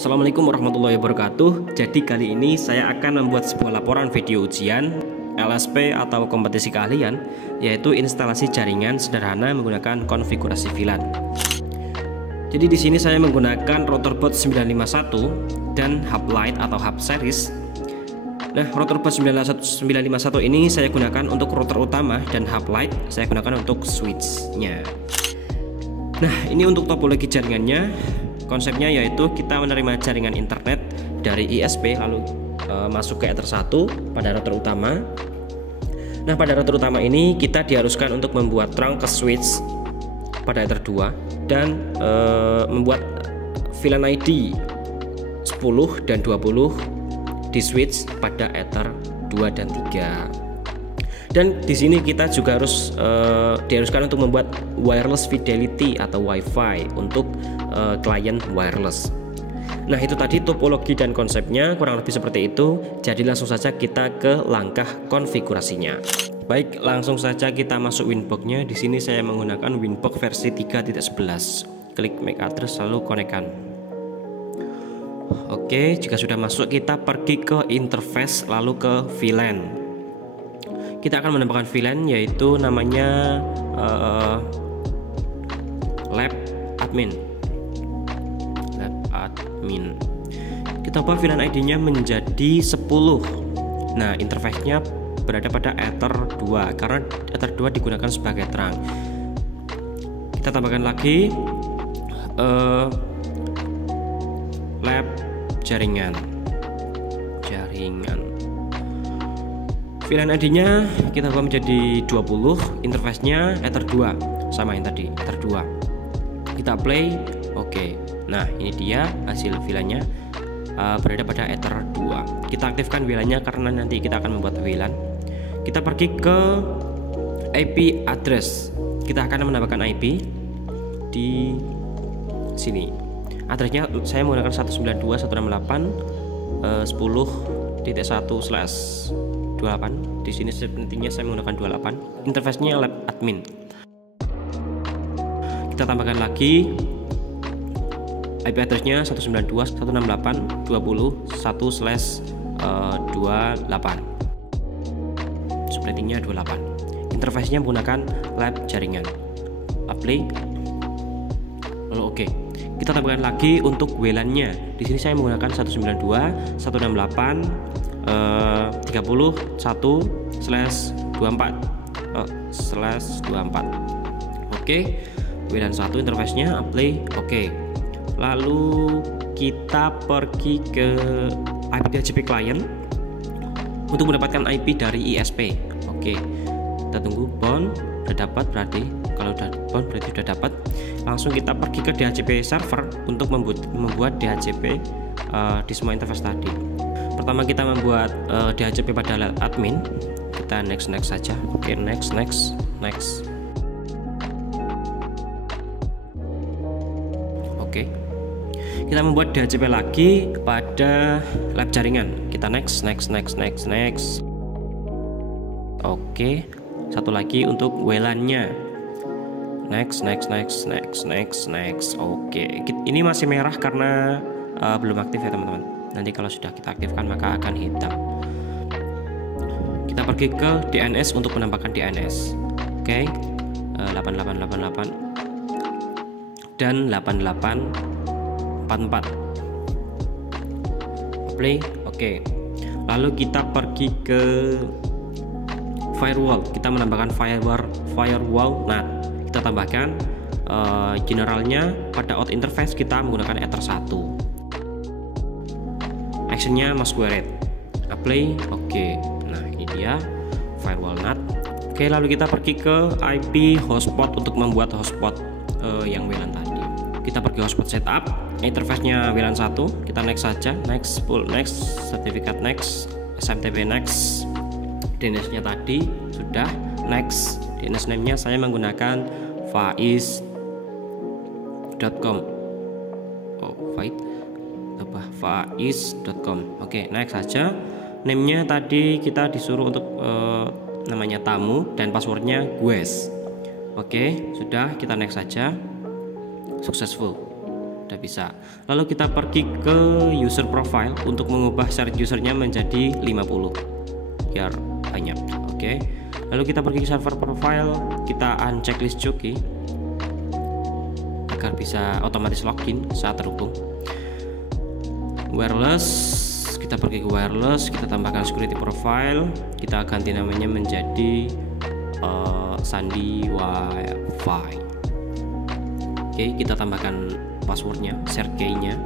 Assalamualaikum warahmatullahi wabarakatuh. Jadi kali ini saya akan membuat sebuah laporan video ujian LSP atau kompetisi keahlian, yaitu instalasi jaringan sederhana menggunakan konfigurasi VLAN. Jadi di sini saya menggunakan routerboard 951 dan hub light atau hub series. Nah, routerboard 951 ini saya gunakan untuk router utama dan hub light saya gunakan untuk switch-nya. Nah, ini untuk topologi jaringannya. Konsepnya yaitu kita menerima jaringan internet dari ISP lalu masuk ke Ether 1 pada router utama. Nah, pada router utama ini kita diharuskan untuk membuat trunk ke switch pada Ether 2 dan membuat VLAN ID 10 dan 20 di switch pada Ether 2 dan 3. Dan di sini kita juga harus diharuskan untuk membuat wireless fidelity atau WiFi untuk klien wireless. Nah, itu tadi topologi dan konsepnya kurang lebih seperti itu. Jadi langsung saja kita ke langkah konfigurasinya. Baik, langsung saja kita masuk Winbox-nya. Di sini saya menggunakan Winbox versi 3.11. Klik MAC address lalu konekkan. Oke, jika sudah masuk kita pergi ke interface lalu ke VLAN. Kita akan menambahkan VLAN yaitu namanya lab admin. Kita ubah VLAN ID-nya menjadi 10. Nah, interface-nya berada pada Ether 2 karena Ether 2 digunakan sebagai terang. Kita tambahkan lagi lab jaringan. VLAN ID-nya kita ubah menjadi 20, interface-nya Ether 2 sama yang tadi, Ether 2. Kita play, oke. Nah, ini dia hasil VLAN-nya berada pada Ether 2. Kita aktifkan VLAN-nya karena nanti kita akan membuat VLAN. Kita pergi ke IP address. Kita akan menambahkan IP di sini. Addressnya saya menggunakan 192.168.10.1/28. Di sini sepertinya saya menggunakan 28. Interface-nya lab admin. Kita tambahkan lagi IP address-nya 192.168.20/1/28. Splitting-nya 28. Interface-nya menggunakan lab jaringan. Apply. Lalu oke. Kita tambahkan lagi untuk WLAN-nya. Di sini saya menggunakan 192.168/31/24. Oke. WLAN 1 interface-nya apply. Oke. Lalu kita pergi ke IP DHCP client untuk mendapatkan IP dari ISP. Oke. Kita tunggu bound sudah dapat, berarti kalau sudah bound berarti sudah dapat. Langsung kita pergi ke DHCP server untuk membuat DHCP di semua interface tadi. Pertama kita membuat DHCP pada admin. Kita next saja. Oke, next. Oke. Kita membuat DHCP lagi pada lab jaringan. Kita next. Oke. Satu lagi untuk WLAN-nya. Next. Oke. Ini masih merah karena belum aktif ya teman-teman. Nanti kalau sudah kita aktifkan maka akan hitam. Kita pergi ke DNS untuk menambahkan DNS. Oke. 8888 dan 8844. Play. Oke. Lalu kita pergi ke firewall. Kita menambahkan firewall NAT. Kita tambahkan generalnya pada out interface kita menggunakan Ether 1. Actionnya masquerade. Apply. Oke. Nah, ini dia firewall NAT. Oke, lalu kita pergi ke IP hotspot untuk membuat hotspot yang WLAN tadi. Kita pergi hotspot setup. Interface-nya WLAN 1. Kita next saja. Next, full next, sertifikat next, SMTP next. DNS-nya tadi sudah next. DNS name-nya saya menggunakan faiz.com. faiz.com. Oke, next saja. Name-nya tadi kita disuruh untuk namanya tamu dan passwordnya guys. Oke, sudah, kita next saja. Successful. sudah bisa. Lalu kita pergi ke user profile untuk mengubah shared usernya menjadi 50 biar banyak. Oke. Lalu kita pergi ke server profile, kita uncheck list joki agar bisa otomatis login saat terhubung. Wireless, kita pergi ke wireless, kita tambahkan security profile, kita ganti namanya menjadi Sandi Wi-Fi. Oke, kita tambahkan passwordnya, share key-nya.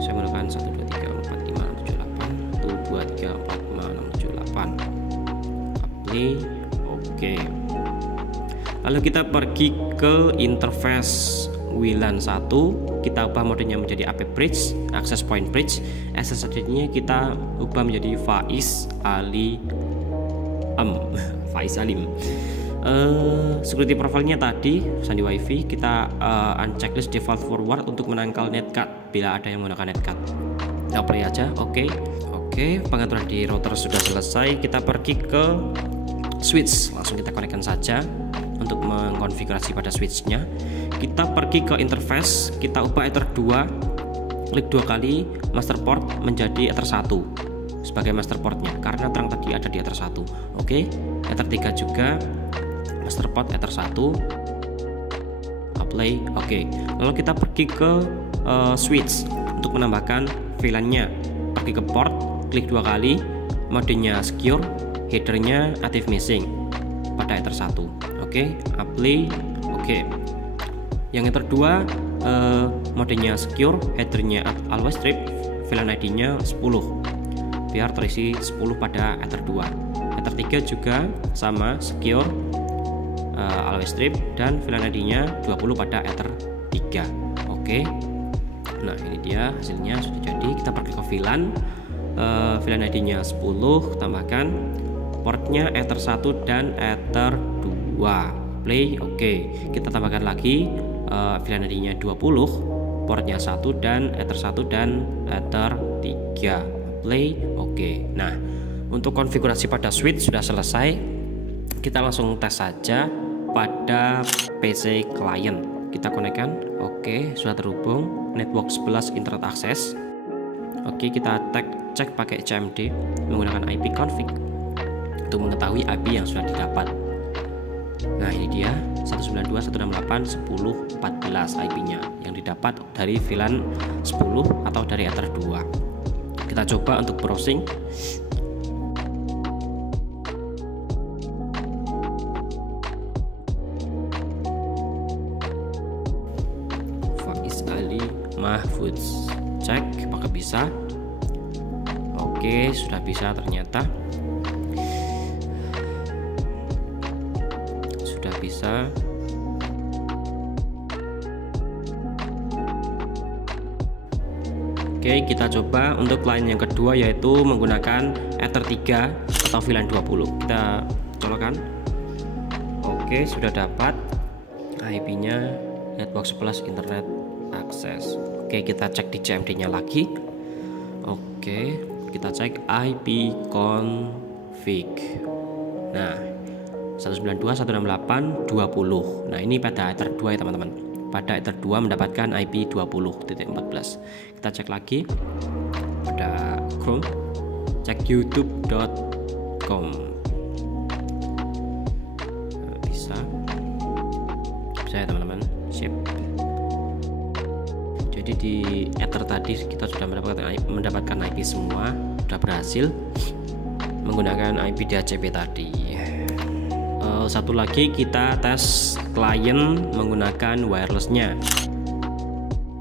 Saya menggunakan 123456781 123456778. Apply. Oke. Lalu kita pergi ke interface WLAN 1, kita ubah modenya menjadi AP Bridge, Access Point Bridge. SSID-nya kita ubah menjadi Faiz Alim. Security profile-nya tadi Sandi Wi-Fi, kita uncheck list default forward untuk menangkal netcard bila ada yang menggunakan netcard. Kita play aja. Oke, pengaturan di router sudah selesai. Kita pergi ke switch, langsung kita konekkan saja untuk mengkonfigurasi pada switchnya. Kita pergi ke interface, kita ubah Ether 2, klik 2 kali master port menjadi Ether 1 sebagai master portnya karena terang tadi ada di Ether 1. Oke, Ether 3 juga master port Ether 1. Apply. Oke. Lalu kita pergi ke switch untuk menambahkan VLAN-nya. Pergi ke port, klik 2 kali, modenya secure, headernya active missing pada Ether 1. Oke, apply. Oke. Yang Ether 2 modenya secure, headernya always strip, VLAN ID-nya 10. Biar terisi 10 pada Ether 2. Ether 3 juga sama, secure, always strip, dan VLAN ID-nya 20 pada Ether 3. Oke. Nah, ini dia hasilnya sudah jadi. Kita pergi ke VLAN. VLAN ID-nya 10, tambahkan portnya Ether 1 dan Ether 2. Play. Oke. Kita tambahkan lagi VLAN ID-nya 20, portnya 1 dan Ether 1 dan Ether 3. Play. Oke. Nah, untuk konfigurasi pada switch sudah selesai. Kita langsung tes saja pada PC client. Kita konekkan. Oke, sudah terhubung. Network 11 internet access. Oke, kita cek pakai CMD menggunakan IP config untuk mengetahui IP yang sudah didapat. Nah, ini dia 192.168.10.14 IP-nya yang didapat dari VLAN 10 atau dari Ether 2. Kita coba untuk browsing. Faiz Ali Mahfudz, cek apakah bisa. Oke, sudah bisa ternyata. Sudah bisa. Oke, kita coba untuk line yang kedua yaitu menggunakan Ether 3 atau VLAN 20. Kita colokkan. Oke, sudah dapat IP-nya network 11 internet access. Oke, kita cek di CMD-nya lagi. Oke, kita cek IP config. Nah, 192.168.20. Nah, ini pada Ether 2 ya teman-teman. Pada Ether 2 mendapatkan IP 20.14. Kita cek lagi pada Chrome, cek youtube.com. Nah, bisa ya teman-teman. Sip. Jadi di Ether tadi kita sudah mendapatkan IP semua, sudah berhasil menggunakan IP DHCP tadi. Satu lagi kita tes klien menggunakan wirelessnya.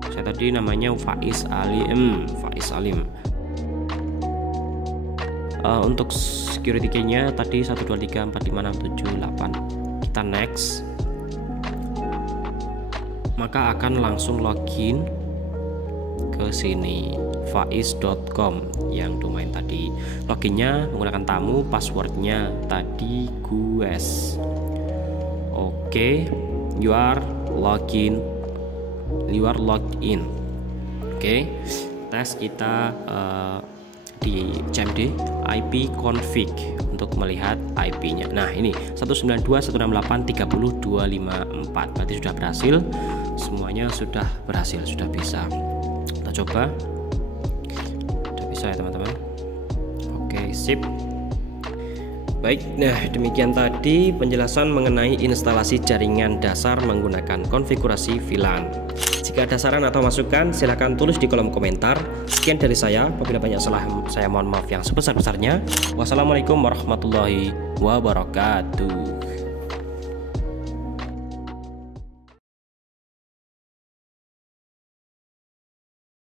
Saya tadi namanya Faiz Alim. Untuk security key-nya tadi 123456778. Kita next. Maka akan langsung login ke sini faiz.com yang domain tadi. Loginnya menggunakan tamu, passwordnya tadi guys. Oke, you are logged in. Oke, tes kita di CMD IP config untuk melihat IP-nya. Nah, ini 192.168.30.254 berarti sudah berhasil semuanya sudah berhasil, sudah bisa. Kita coba. Sudah bisa ya teman-teman. Oke, sip. Baik, nah demikian tadi penjelasan mengenai instalasi jaringan dasar menggunakan konfigurasi VLAN. Jika ada saran atau masukan, silahkan tulis di kolom komentar. Sekian dari saya, apabila banyak salah saya mohon maaf yang sebesar-besarnya. Wassalamualaikum warahmatullahi wabarakatuh.